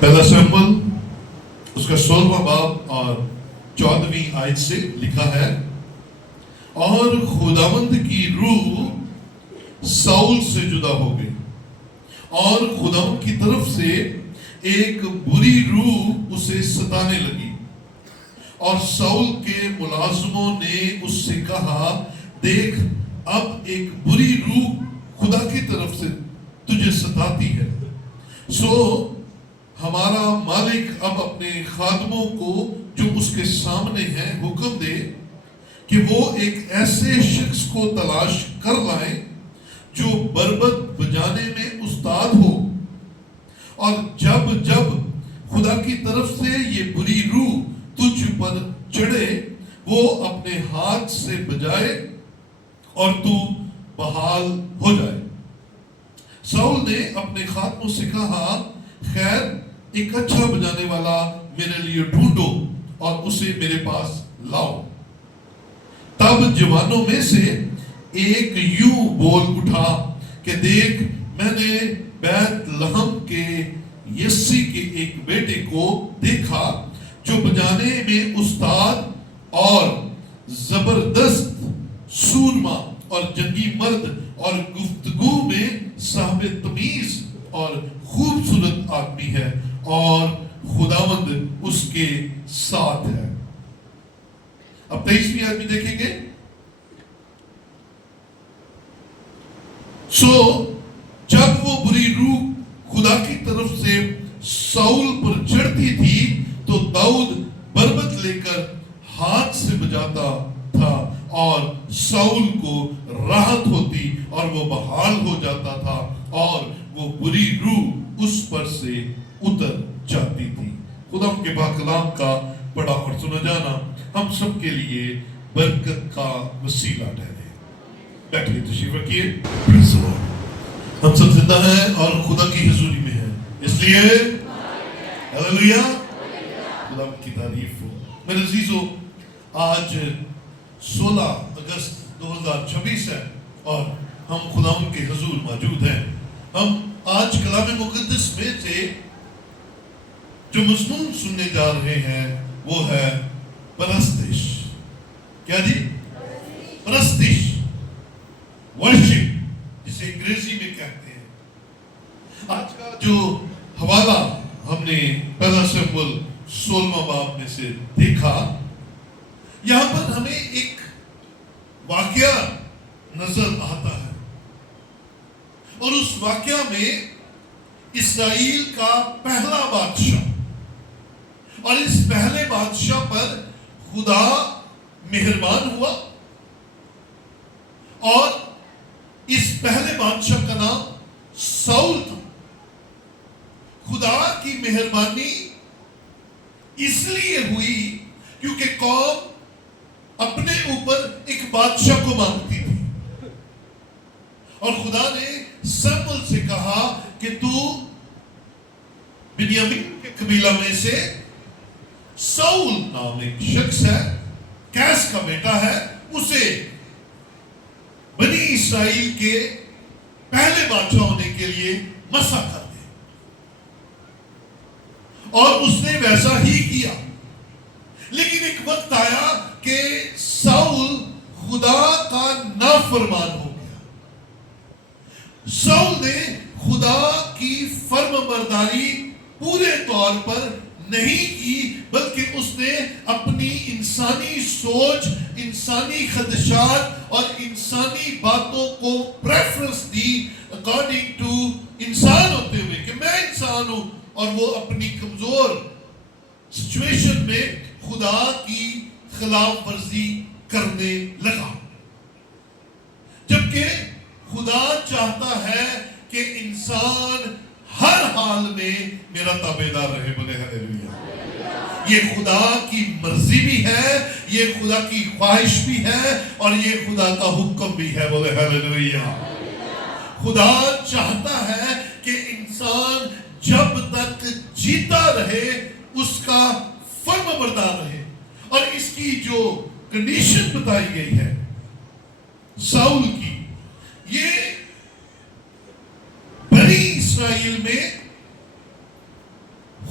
پہلا سیمپل اس کا 16واں باب اور 14ویں آیت سے لکھا ہے، اور خداوند کی روح ساؤل سے جدا ہو گئی اور خداوند کی طرف سے ایک بری روح اسے ستانے لگی، اور ساؤل کے ملازموں نے اس سے کہا، دیکھ اب ایک بری روح خدا کی طرف سے تجھے ستاتی ہے، سو ہمارا مالک اب اپنے خادموں کو جو اس کے سامنے ہیں حکم دے کہ وہ ایک ایسے شخص کو تلاش کر لائیں جو بربط بجانے میں استاد ہو، اور جب خدا کی طرف سے یہ بری روح تجھ پر چڑھے وہ اپنے ہاتھ سے بجائے اور تو بحال ہو جائے۔ ساؤل نے اپنے خادموں سے کہا، خیر ایک اچھا بجانے والا میرے لیے ڈھونڈو اور اسے میرے پاس لاؤ۔ تب جوانوں میں سے ایک یوں بول اٹھا کہ دیکھ میں نے بیت لحم کے یسی کے ایک بیٹے کو دیکھا جو بجانے میں استاد اور زبردست سورما اور جنگی مرد اور گفتگو میں صاحب تمیز اور خوبصورت آدمی ہے، اور خداوند اس کے ساتھ ہے۔ اب 23ویں آیت میں دیکھیں گے، سو جب وہ بری روح خدا کی طرف سے ساؤل پر چڑھتی تھی تو داؤد بربط لے کر ہاتھ سے بجاتا تھا اور ساؤل کو راحت ہوتی اور وہ بحال ہو جاتا تھا اور وہ بری روح اس پر سے اتر جاتی تھی۔ خدا کے پاک کلام کا پڑھا اور سنا جانا ہم سب کے لیے برکت کا وسیلہ ٹھہرے۔ بیٹھیے، تشریف رکھیے۔ ہم سب زندہ ہیں اور خدا کی حضوری میں ہیں، اس لیے ہلیلویا، خدا کی تعریف ہو۔ میرے عزیزو، آج 16 اگست 2026 ہے اور ہم خداوند کے حضور موجود ہیں۔ ہم آج کلام مقدس میں سے جو مضمون سننے جا رہے ہیں وہ ہے پرستش۔ کیا جی؟ پرستش، ورشپ جسے انگریزی میں کہتے ہیں۔ آج کا جو حوالہ ہم نے پہلا سیمپل 16واں باب میں سے دیکھا، یہاں پر ہمیں ایک واقعہ نظر آتا ہے، اور اس واقعہ میں اسرائیل کا پہلا بادشاہ، اور اس پہلے بادشاہ پر خدا مہربان ہوا، اور اس پہلے بادشاہ کا نام ساؤل تھا۔ خدا کی مہربانی اس لیے ہوئی کیونکہ قوم اپنے اوپر ایک بادشاہ کو مانگتی تھی، اور خدا نے سموئیل سے کہا کہ تو بنیامین کے قبیلہ میں سے ساؤل نام ایک شخص ہے، کیس کا بیٹا ہے، اسے بنی اسرائیل کے پہلے بادشاہ ہونے کے لیے مسا کر دے۔ اور اس نے ویسا ہی کیا، لیکن ایک وقت آیا کہ ساؤل خدا کا نافرمان ہو گیا۔ ساؤل نے خدا کی فرم برداری پورے طور پر نہیں کی، بلکہ اس نے اپنی انسانی سوچ، انسانی خدشات اور انسانی باتوں کو پریفرنس دی اکارڈنگ ٹو انسان ہوتے ہوئے کہ میں انسان ہوں، اور وہ اپنی کمزور سچویشن میں خدا کی خلاف ورزی کرنے لگا، جبکہ خدا چاہتا ہے کہ انسان ہر حال میں میرا تابعدار رہے۔ بولے ہلیلویا۔ یہ خدا کی مرضی بھی ہے، یہ خدا کی خواہش بھی ہے، اور یہ خدا کا حکم بھی ہے۔ بولے ہلیلویا۔ خدا چاہتا ہے کہ انسان جب تک جیتا رہے اس کا فرم بردار رہے، اور اس کی جو کنڈیشن بتائی گئی ہے ساؤل کی، یہ بنی اسرائیل میں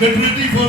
Get ready for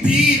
3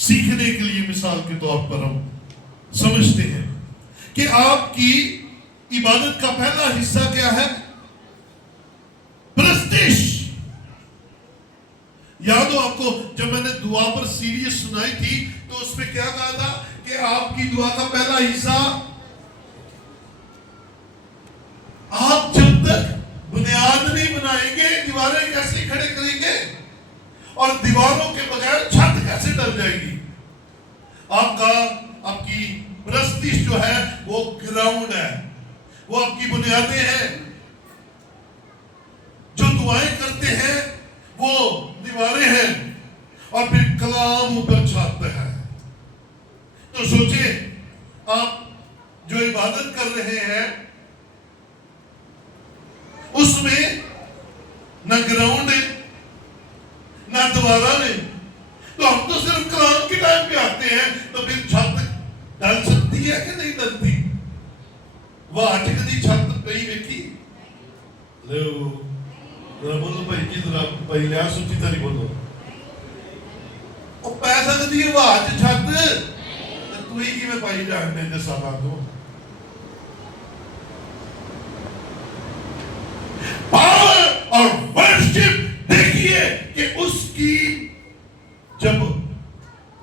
سیکھنے کے لیے مثال کے طور پر ہم سمجھتے ہیں کہ آپ کی عبادت کا پہلا حصہ کیا ہے؟ پرستش. یاد ہو آپ کو جب میں نے دعا پر سیریز سنائی تھی تو اس میں کیا کہا تھا کہ آپ کی دعا کا پہلا حصہ، آپ جب تک بنیاد نہیں بنائیں گے دیواریں کیسے کھڑے کریں گے، اور دیواروں کے بغیر چھت کیسے ڈل جائے گی. آپ کی پرستش جو ہے وہ گراؤنڈ ہے، وہ آپ کی بنیادیں ہیں. جو دعائیں کرتے ہیں وہ دیواریں ہیں، اور پھر کلام اوپر چھاتا ہے. تو سوچیں آپ جو عبادت کر رہے ہیں اس میں نہ گراؤنڈ ہے نہ دوبارہ نے، تو ہم تو صرف کلام کے ٹائم پہ آتے ہیں. تو پھر چھت ڈل سکتی ہے کہ نہیں ڈلتی؟ وہ آٹھ کدی چھت کہیں دیکھی؟ لو ذرا بولو بھائی جی، ذرا بھائی لیا سوچی تاری بولو. وہ پیسہ کدی ہے وہ آج چھت تو ہی کی میں پائی جاننے جیسا بات ہو. پاور اور ورشپ دیکھیے کہ اس کی جب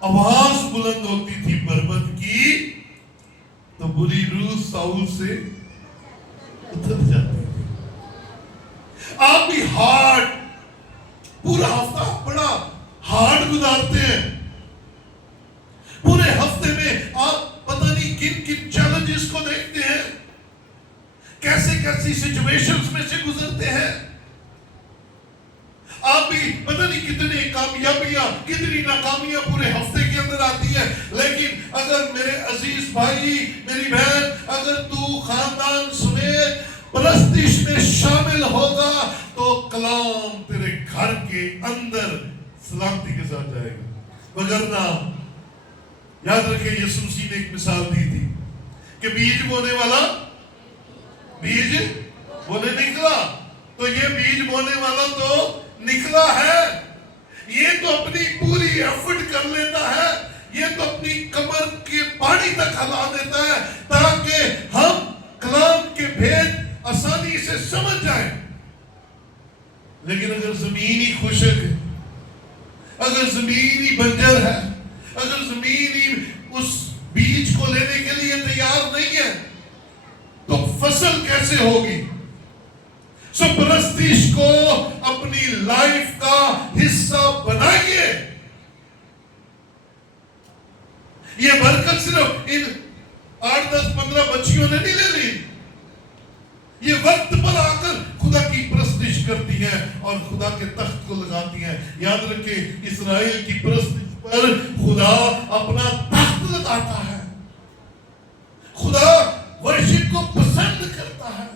آواز بلند ہوتی تھی بربت کی تو بری روح ساؤل سے اتر جاتی تھی. آپ بھی ہارڈ پورا ہفتہ بڑا ہارڈ گزارتے ہیں. پورے ہفتے میں آپ پتہ نہیں کن کن چیلنجز کو دیکھتے ہیں، کیسے کیسی سچویشنز میں سے گزرتے ہیں. آپ بھی پتہ نہیں کتنی کامیابیاں کتنی ناکامیاں پورے ہفتے کے اندر آتی ہیں. لیکن اگر میرے عزیز بھائی میری بہن، اگر تو خاندان سمیت پرستش میں شامل ہوگا تو کلام تیرے گھر کے اندر سلامتی کے ساتھ جائے گا. وگرنہ یاد رکھیں یسوع مسیح نے ایک مثال دی تھی کہ بیج بونے والا بیج بونے نکلا، تو یہ بیج بونے والا تو نکلا ہے، یہ تو اپنی پوری ایفرٹ کر لیتا ہے، یہ تو اپنی کمر کے پانی تک ہلا دیتا ہے تاکہ ہم کلام کے بھید آسانی سے سمجھ جائیں. لیکن اگر زمین ہی خشک ہے، اگر زمین ہی بنجر ہے، اگر زمین ہی اس بیج کو لینے کے لیے تیار نہیں ہے تو فصل کیسے ہوگی؟ سو پرستش کو اپنی لائف کا حصہ بنائیے. یہ برکت صرف ان 8 10 15 بچیوں نے نہیں لے لی، یہ وقت پر آ کر خدا کی پرستش کرتی ہیں اور خدا کے تخت کو لگاتی ہیں. یاد رکھیں اسرائیل کی پرستش پر خدا اپنا تخت لگاتا ہے. خدا ورشپ کو پسند کرتا ہے.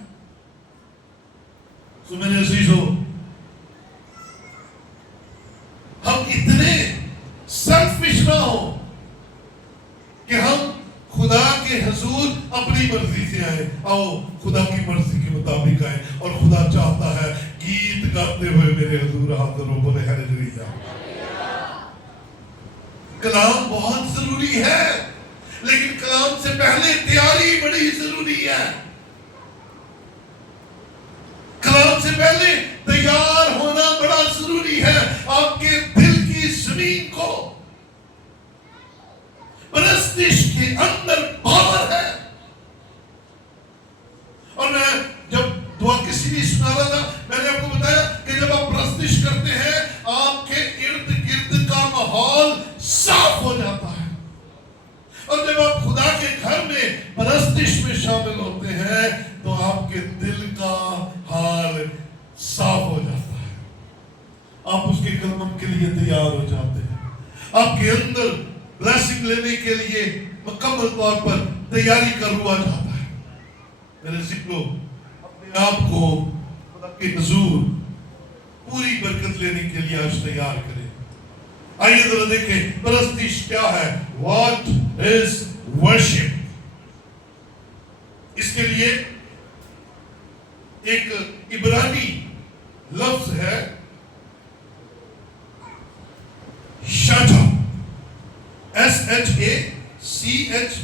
تو میرے عزیزو، ہم اتنے سیلفش نہ ہو کہ ہم خدا کے حضور اپنی مرضی سے آئے. آؤ خدا کی مرضی کے مطابق آئے. اور خدا چاہتا ہے گیت گاتے ہوئے میرے حضور حاضر ہو. بولے ہاللیلویا. کلام بہت ضروری ہے، لیکن کلام سے پہلے تیاری بڑی ضروری ہے. کلام سے پہلے تیار ہونا بڑا ضروری ہے. آپ کے دل کی زمین کو پرستش کے اندر پاور ہے. اور میں جب دعا کسی بھی سنا رہا تھا میں نے آپ کو بتایا کہ جب آپ پرستش کرتے ہیں آپ کے ارد گرد کا ماحول صاف ہو جاتا ہے. اور جب آپ خدا کے گھر میں پرستش میں شامل ہوتے ہیں تو آپ کے دل کا حال صاف ہو جاتا ہے. آپ اس کے کلام کے لیے تیار ہو جاتے ہیں. آپ کے اندر بلیسنگ لینے کے لیے مکمل طور پر تیاری کا روح آ جاتا ہے. میرے ذکرو اپنے آپ کو خدا کے حضور پوری برکت لینے کے لیے آج تیار کریں. آئیے ذرا دیکھیں پرستش کیا ہے. What is worship؟ اس کے لیے ایک عبرانی لفظ ہے SHACHAH,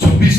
26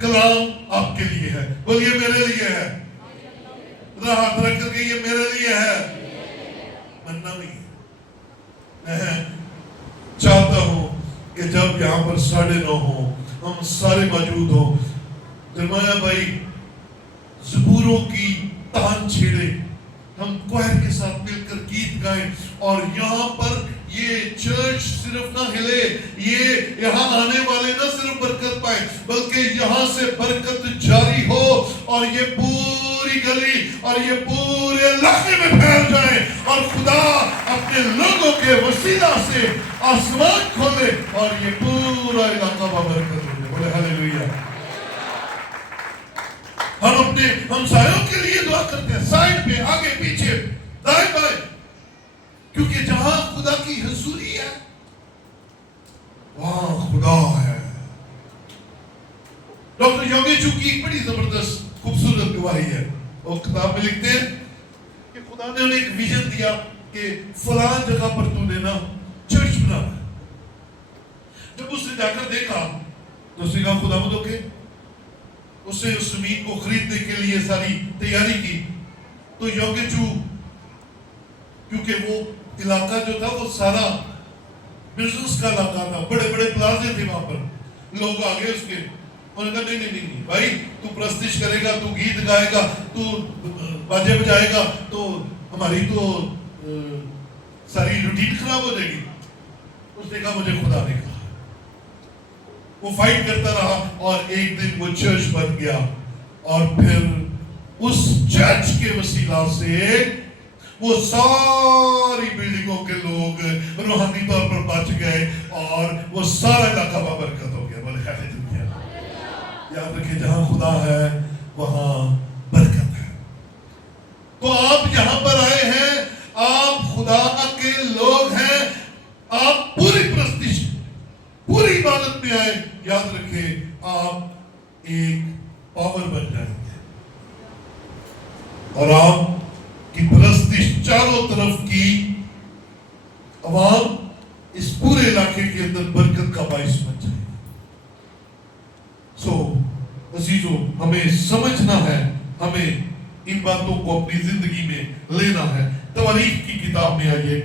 کلام آپ کے لیے ہے. بولیے میرے لیے ہے. ہاتھ رکھ کر کے یہ میرے لیے ہے. مننا نہیں ہے. میں چاہتا ہوں کہ جب یہاں پر 9:30 ہوں ہم سارے موجود ہوں, درمیہ بھائی زبوروں کی تان چھیڑے, ہم کوہر کے ساتھ مل کر گیت گائیں, اور یہاں پر یہ چرچ صرف نہ ہلے, یہ یہاں آنے والے نہ صرف برکت پائیں بلکہ یہاں سے برکت جاری ہو, اور یہ پوری گلی اور یہ پورے علاقے میں پھیل جائے, اور خدا اپنے لوگوں کے وسیلہ سے آسمان کھولے اور یہ پورا علاقہ برکت ہو جائے. بولے ہاللیلویا. ہم اپنے ہمسایوں کے لیے دعا کرتے ہیں, سائڈ پہ, آگے پیچھے, دائیں بائیں, کیونکہ جہاں خدا کی حضوری ہے وہاں خدا ہے. ڈاکٹر یوگیچو کی ایک بڑی زبردست خوبصورت گواہی ہے. وہ کتاب میں لکھتے ہیں کہ خدا نے انہیں ایک ویژن دیا کہ فلان جگہ پر تو نے نا چرچ بنانا ہے. جب اس نے جا کر دیکھا تو اس نے کہا خدا مدد اوکے. اس نے اس زمین کو خریدنے کے لیے ساری تیاری کی. تو یوگیچو, کیونکہ وہ علاقہ جو تھا وہ سارا بزنس کا علاقہ تھا, بڑے بڑے پلازے تھے وہاں پر, لوگ آگے اس کے, انہوں نے کہا نہیں بھائی, تو پرستش کرے گا, تو گیت گائے گا, تو باجے بجائے گا, تو ہماری تو ساری روٹین خراب ہو جائے گی. اس نے کہا مجھے خدا نے کہا. وہ فائٹ کرتا رہا اور ایک دن وہ چرچ بن گیا, اور پھر اس چرچ کے وسیلہ سے وہ ساری بلڈنگوں کے لوگ روحانی طور پر بچ گئے اور وہ سارا علاقہ بابرکت ہو گیا. بولے ہاللیلویا. یاد رکھیں جہاں خدا ہے وہاں برکت ہے. تو آپ یہاں پر آئے ہیں, آپ خدا کے لوگ ہیں, آپ پوری پرستش پوری عبادت میں آئے. یاد رکھیں آپ ایک پاور بن جائیں گے اور آپ کی پرستش چاروں طرف کی عوام اس پورے علاقے کے اندر برکت کا باعث بن جائے گی. سو عزیزو, ہمیں سمجھنا ہے, ہمیں ان باتوں کو اپنی زندگی میں لینا ہے. تواریخ کی کتاب میں آئیے,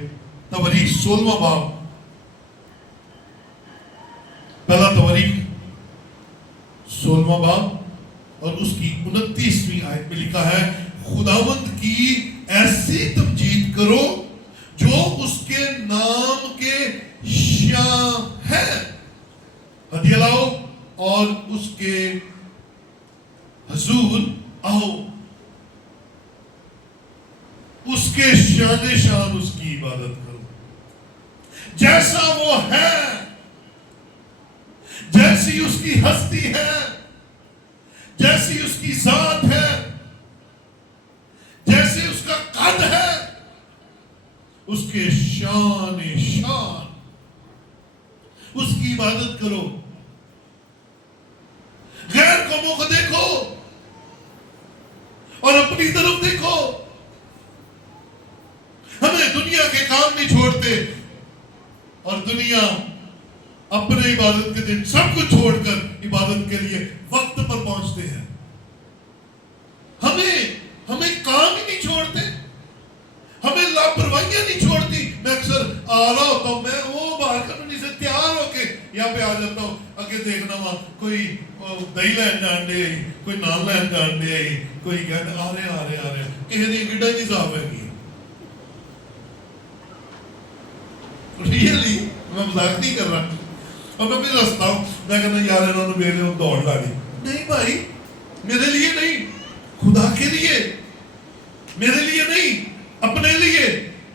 تواریخ 16واں باب, پہلا تواریخ 16واں باب اور اس کی 29ویں آیت میں لکھا ہے, خداوند کی ایسی تمجید کرو جو اس کے نام کے شاں ہے, ہدیہ لاؤ اور اس کے حضور آؤ, اس کے شان شان اس کی عبادت کرو, جیسا وہ ہے, جیسی اس کی ہستی ہے, جیسی اس کی ذات ہے, جیسے اس کا قد ہے, اس کے شان شان اس کی عبادت کرو. غیر قوموں کو دیکھو اور اپنی طرف دیکھو. ہمیں دنیا کے کام نہیں چھوڑتے اور دنیا اپنے عبادت کے دن سب کچھ چھوڑ کر عبادت کے لیے وقت پر پہنچتے ہیں. ہمیں کام ہی نہیں چھوڑتے, ہمیں لاپرواہیاں نہیں چھوڑتی. میں اکثر آ رہا ہوتا ہوں, میں وہ باہر کمیونٹی سے تیار ہو کے یہاں پہ آ جاتا ہوں, اگے دیکھنا وہاں کوئی دہی لین جان دے, کوئی نان لین جان دے, کوئی کہتے آ رہے کسی نے گڈا نہیں صاف ہے کی. ریئلی میں مذاق نہیں کر رہا, اور میں بھی رستا ہوں, میں کہنا یار انہوں نے میرے دوڑ لانی. نہیں بھائی, میرے لیے نہیں, خدا کے لیے, میرے لیے نہیں, اپنے لیے,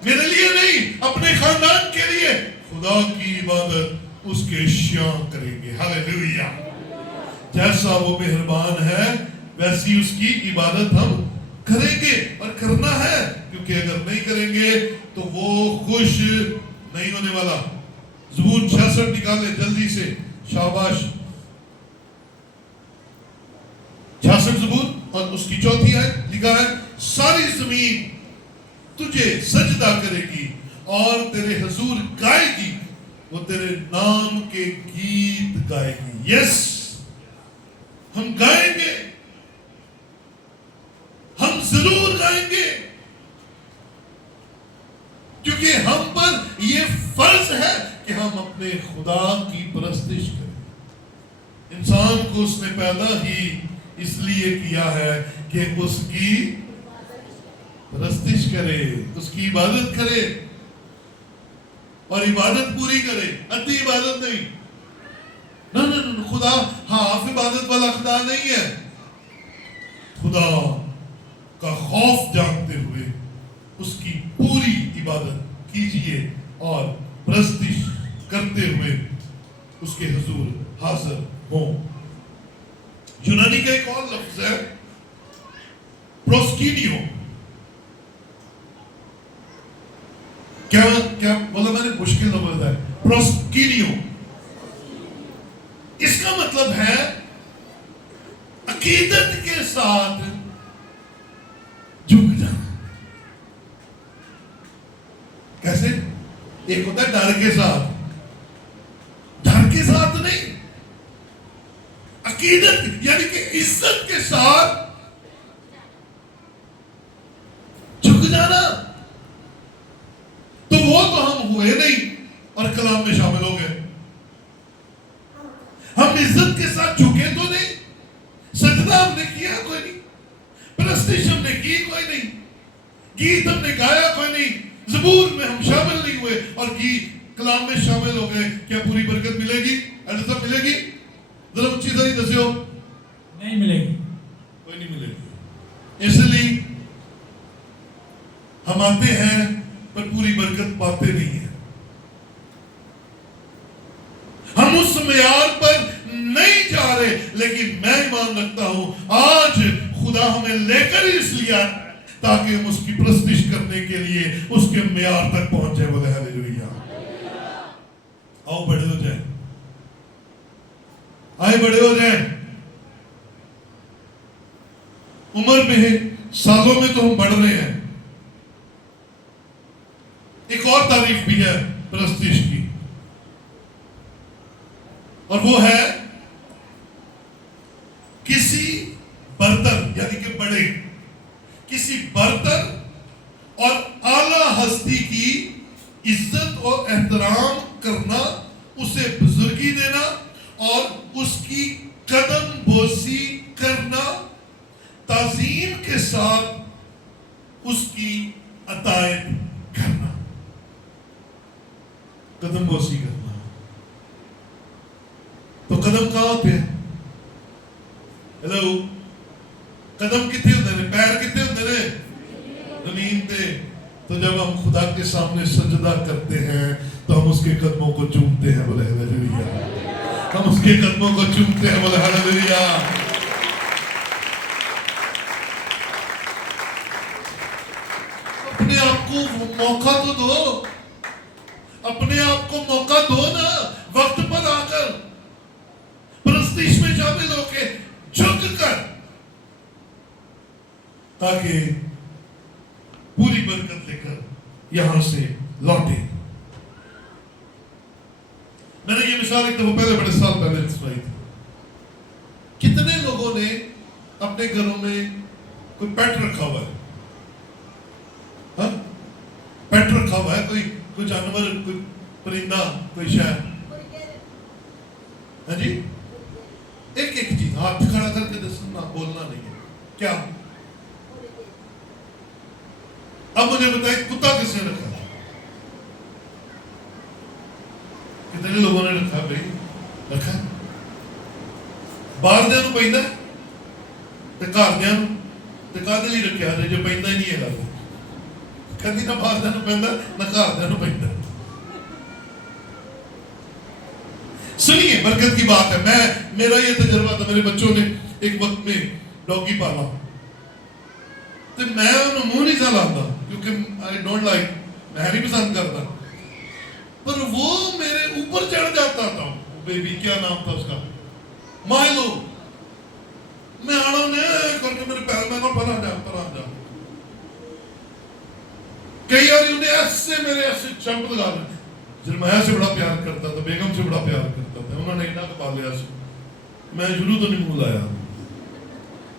میرے لیے نہیں, اپنے خاندان کے لیے خدا کی عبادت اس کے شاں کریں گے. ہاللیلویا. جیسا وہ مہربان ہے ویسی اس کی عبادت ہم کریں گے, اور کرنا ہے, کیونکہ اگر نہیں کریں گے تو وہ خوش نہیں ہونے والا. زبور 66 نکالے جلدی سے, شاباش. 66 زبور اور اس کی 4تھی آیت لکھا ہے, ساری زمین تجھے سجدہ کرے گی اور تیرے حضور گائے گی, وہ تیرے نام کے گیت گائے گی. یس, ہم گائیں گے، ہم ضرور گائیں گے، کیونکہ ہم پر یہ فرض ہے کہ ہم اپنے خدا کی پرستش کریں۔ انسان کو اس نے پیدا ہی اس لیے کیا ہے کہ اس کی پرستش کرے، اس کی عبادت کرے، اور عبادت پوری کرے، ادھی عبادت نہیں۔ نہ خدا ہاف عبادت والا خدا نہیں ہے۔ خدا کا خوف جانتے ہوئے اس کی پوری عبادت کیجئے اور پرستش کرتے ہوئے اس کے حضور حاضر ہوں۔ یونانی کا ایک اور لفظ ہے پروسکینیو۔ کیا بولا میں نے؟ مشکل لفظ ہے پروسکینیو۔ اس کا مطلب ہے عقیدت کے ساتھ جھک جانا۔ کیسے؟ ایک ہوتا ہے ڈر کے ساتھ، ڈر کے ساتھ نہیں، عقیدت یعنی کہ عزت کے ساتھ جھک جانا۔ تو وہ تو ہم ہوئے نہیں اور کلام میں شامل ہو گئے۔ ہم عزت کے ساتھ جھکے تو نہیں، سجدہ ہم نے کیا کوئی نہیں، پرستش ہم نے کی کوئی نہیں، گیت ہم نے گایا کوئی نہیں، زبور میں ہم شامل نہیں ہوئے اور کلام میں شامل ہو گئے۔ کیا پوری برکت ملے گی؟ صاحب ملے گی؟ ذرا اچھی طرح دسیو۔ نہیں ملے گی، کوئی نہیں ملے گی۔ اس لیے ہم آتے ہیں پر پوری برکت پاتے نہیں ہیں۔ ہم اس معیار پر نہیں جا رہے، لیکن میں ایمان رکھتا ہوں آج خدا ہمیں لے کر اس لیے آیا ہے تاکہ ہم اس کی پرستش کرنے کے لیے اس کے معیار تک پہنچ جائے۔ بولے ہاللیلویا۔ آؤ بڑے ہو جائیں، آئے بڑے ہو جائیں۔ عمر میں، سالوں میں تو ہم بڑھ رہے ہیں۔ ایک اور تعریف بھی ہے پرستش کی، اور وہ ہے کسی برتر یعنی کہ بڑے، کسی برتر اور اعلی ہستی کی عزت اور احترام کرنا، اسے بزرگی دینا اور اس کی قدم بوسی کرنا، تعظیم کے ساتھ اس کی عطایت کرنا، قدم بوسی کرنا۔ تو قدم کہاں ہوتے ہیں؟ ہیلو، قدم کتنے ہوتے ہیں؟ پیر کتنے ہوتے ہیں؟ زمین تے۔ تو جب ہم خدا کے سامنے سجدہ کرتے ہیں تو ہم اس کے قدموں کو چومتے ہیں۔ بولے ہاللیلویا۔ ہم اس کے قدموں کو چومتے ہیں۔ بولے ہاللیلویا۔ اپنے آپ کو موقع تو دو، اپنے آپ کو موقع دو نا، وقت پر آ کر پرستش میں شامل ہو کے جھک کر، تاکہ پوری برکت لے کر یہاں سے لوٹے۔ میں نے یہ مثال ایک دفعہ پہلے، بڑے سال پہلے سنائی تھی۔ کتنے لوگوں نے اپنے گھروں میں کوئی پیٹ رکھا ہوا ہے؟ ہاں، پیٹ رکھا ہوا ہے، کوئی جانور، کوئی پرندہ، کوئی شہر؟ ہاں جی، ایک ایک چیز ہاتھ کھڑا کر کے دسنا، بولنا نہیں ہے کیا؟ اب مجھے بتائیں کتا کس نے رکھا؟ کتنے لوگوں نے رکھا بھائی؟ رکھا باہر دیا نو پہندا تے گھر دیا نو تے کدے نہیں رکھیا جو پہندا ہی نہیں ہے۔ کدی نہ باہر دیا نو پہندا نہ گھر دیا نو پہندا۔ سنیے، برکت کی بات ہے۔ میرا یہ تجربہ تھا، میرے بچوں نے ایک وقت میں ڈاگی پالا، تو میں انہوں منہ نہیں سا لاتا کیونکہ I don't like، میں نہیں پسند کرتا، پر وہ میرے اوپر چڑھ جاتا تھا۔ بیبی کیا نام تھا اس کا؟ مائلو۔ میں آنا نے کر کے میرے پیر میں پر آ جا۔ کئی اور انہیں ایسے میرے ایسے چمپ لگا رہے، جرمایا سے بڑا پیار کرتا تھا، بیگم سے بڑا پیار کرتا تھا، انہوں نے انہاں کو پال لیا سے، میں شروع تو نہیں منہ لایا،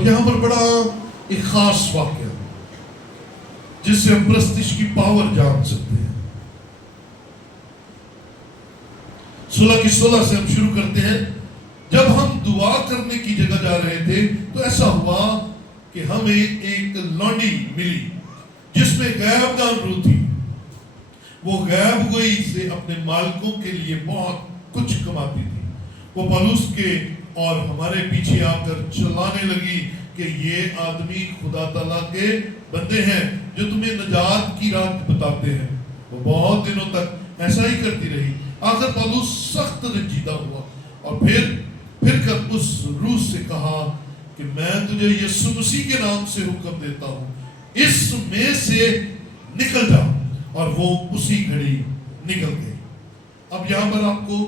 اور یہاں پر بڑا ایک خاص واقعہ جس سے ہم پرستش کی پاور جان سکتے ہیں. 16 کی 16 سے ہم شروع کرتے ہیں. جب ہم دعا کرنے کی جگہ جا رہے تھے تو ایسا ہوا کہ ہمیں ایک لونڈی ملی جس میں غیب دان روح تھی. وہ غیب گوئی سے اپنے مالکوں کے لیے بہت کچھ کماتی تھی. وہ پولس کے اور ہمارے پیچھے آ کر چلانے لگی کہ یہ آدمی خدا تعالیٰ کے بندے ہیں جو تمہیں نجات کی راہ بتاتے ہیں. وہ بہت دنوں تک ایسا ہی کرتی رہی. آخر پولس سخت رنجیدہ ہوا اور پھر کر اس روح سے کہا کہ میں تجھے یسوع مسیح کے نام سے حکم دیتا ہوں اس میں سے نکل جا. اور وہ اسی گھڑی نکل گئی. اب یہاں پر آپ کو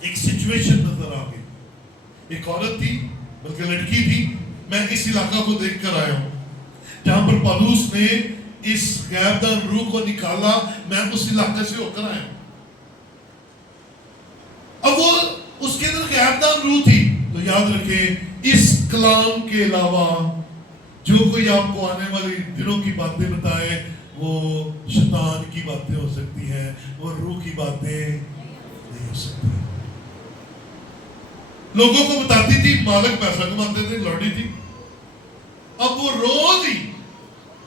ایک سچویشن نظر آ گئی. ایک عورت تھی, بلکہ لڑکی تھی. میں اس علاقہ کو دیکھ کر آیا ہوں جہاں پر پولس نے اس غیب دان روح کو نکالا. میں اس علاقے سے ہو کر آیا ہوں. اب وہ اس کے اندر غیب دان روح تھی. تو یاد رکھیں اس کلام کے علاوہ جو کوئی آپ کو آنے والی دنوں کی باتیں بتائے وہ شیطان کی باتیں ہو سکتی ہیں, وہ روح کی باتیں نہیں ہو سکتی. لوگوں کو بتاتی تھی, مالک پیسہ کماتے تھے, لوڈی تھی. اب وہ روز ہی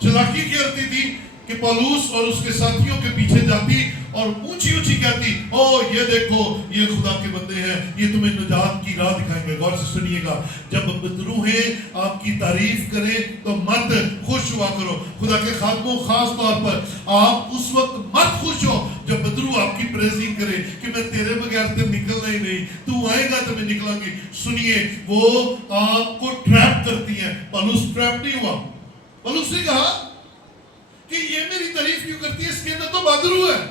چلاکی کرتی تھی کہ پولس اور اس کے ساتھیوں کے پیچھے جاتی اور اونچی اونچی کہتی, او یہ دیکھو یہ خدا کے بندے ہیں, یہ تمہیں نجات کی راہ دکھائیں گے. غور سے سنیے گا, جب بدروہیں آپ کی تعریف کریں تو مت خوش ہوا کرو. خدا کے خادموں خاص طور پر آپ اس وقت مت خوش ہو جب بدرو آپ کی پریزنگ کرے کہ میں تیرے بغیر تو نکلنا ہی نہیں, تو آئے گا تو میں نکلاں گی. سنیے, وہ آپ کو ٹریپ کرتی ہیں. پولس ٹریپ نہیں ہوا. پولس نے کہا کہ یہ میری تعریف کیوں کرتی ہے, اس کے اندر تو بدرو ہے.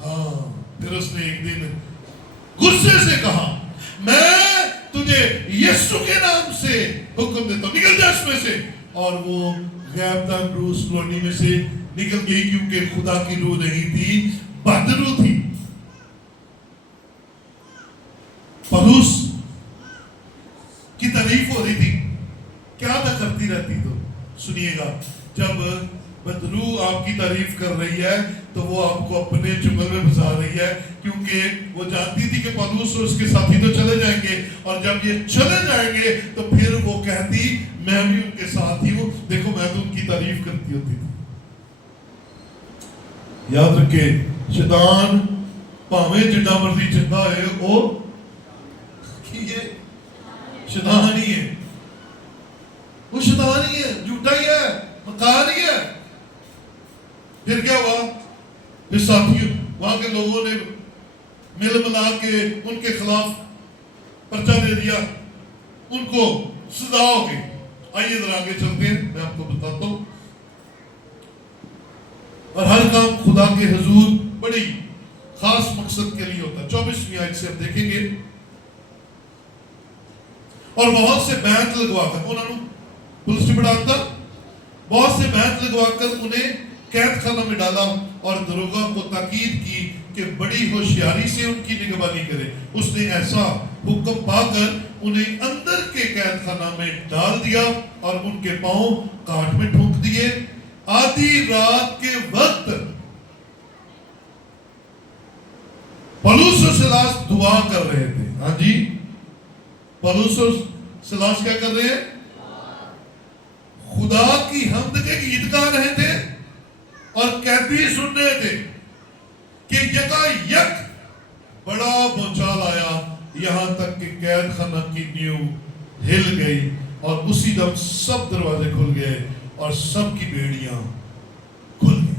ہاں, پھر اس نے ایک دن غصے سے کہا میں تجھے یسوع کے نام سے حکم دیتا ہوں, نکل جا اس میں سے. اور وہ غیب دان روح اس لونڈی میں سے نکل گئی کیونکہ خدا کی روح نہیں تھی, بدرو تھی. پولس کی تعریف ہو رہی تھی, کیا نہ کرتی رہتی. تو سنیے گا, جب بدرو آپ کی تعریف کر رہی ہے تو وہ آپ کو اپنے چنگل میں پھنسا رہی ہے, کیونکہ وہ جانتی تھی کہ پولس اور اس کے ساتھی تو چلے جائیں گے, اور جب یہ چلے جائیں گے تو پھر وہ کہتی میں بھی ان کے ساتھ ہی ہوں, دیکھو میں تو ان کی تعریف کرتی ہوتی تھی. یاد رکھے, شیطان پاویں جڈا مرضی چنگا ہے, وہ شیطان ہی ہے. وہ شیطان ہی ہے, جھوٹا ہی ہے, مکار ہی ہے. پھر کیا ہوا, پھر ساتھیوں وہاں کے لوگوں نے مل ملا کے ان کے خلاف پرچہ دے دیا, ان کو سزا ہو گئی. آئیے ذرا آگے چلتے ہیں, میں آپ کو بتاتا ہوں. اور ہر کام خدا کے حضور بڑی خاص مقصد کے لیے ہوتا ہے. 24ویں آیت سے ہم دیکھیں گے. اور بہت سے بیعت لگوا کر انہوں نے پولیس بڑھاتا, بہت سے بیعت لگوا کر انہیں قید خانہ میں ڈالا اور دروگا کو تاکید کی کہ بڑی ہوشیاری سے ان کی نگہبانی کرے. اس نے ایسا حکم پا کر انہیں اندر کے قید خانہ میں ڈال دیا اور ان کے پاؤں کاٹ میں ٹھونک دیے. آدھی رات کے وقت پولس اور سیلاس دعا کر رہے تھے. ہاں جی, پولس اور سیلاس کیا کر رہے ہیں؟ خدا کی حمد کے گیت گا رہے تھے اور قیدی سن رہے تھے کہ یکا یک بڑا بھونچال آیا, یہاں تک کہ قید خانہ کی نیو ہل گئی اور اسی دم سب دروازے کھل گئے اور سب کی بیڑیاں کھل گئی.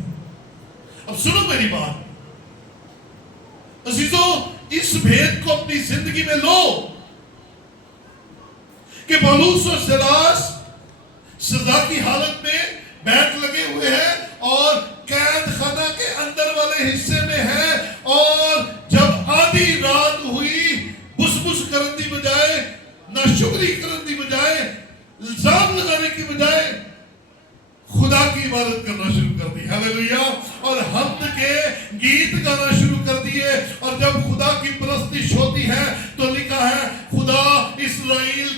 اب سنو میری بات عزیزوں, اس بھید کو اپنی زندگی میں لو کہ پولس اور سیلاس سزا کی حالت میں بیٹھ لگے ہوئے ہیں اور قید خانہ کے اندر والے حصے میں ہے, اور جب آدھی رات ہوئی بس بس کرن دی بجائے, ناشکری کرن دی بجائے, الزام لگانے کی بجائے خدا کی عبادت کرنا شروع کر دی. ہیلیلویا. اور حمد کے گیت گانا شروع کر دیے. اور جب خدا کی پرستش ہوتی ہے تو لکھا ہے خدا اسرائیل